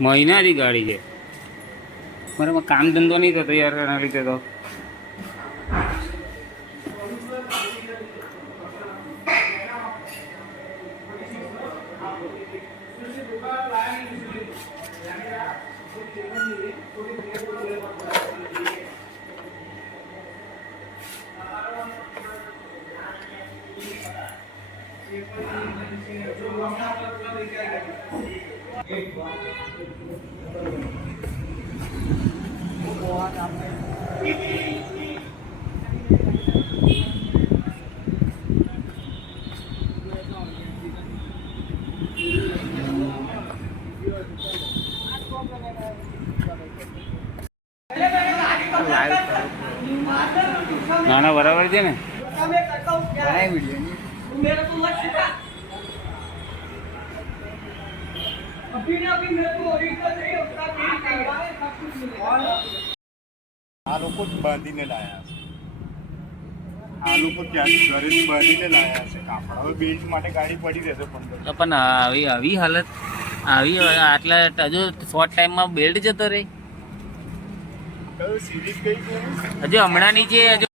મહિનાથી ગાડી છે મારે કામ ધંધો નહીં થતો યાર એના લીધે તો ના ના બરાબર છે ને આ લોકો બાંધીને લાયા છે આ લોકો ત્યાંથી ઘરેથી બાંધીને લાયા છે કાપડ હવે બેલ્ટ માટે ગાડી પડી રહેશે પણ આવી હાલત આવી આટલા હજુ શોર્ટ ટાઈમમાં બેલ્ટ જતો રહે સિરીઝ કઈ હજુ હમણાંની જે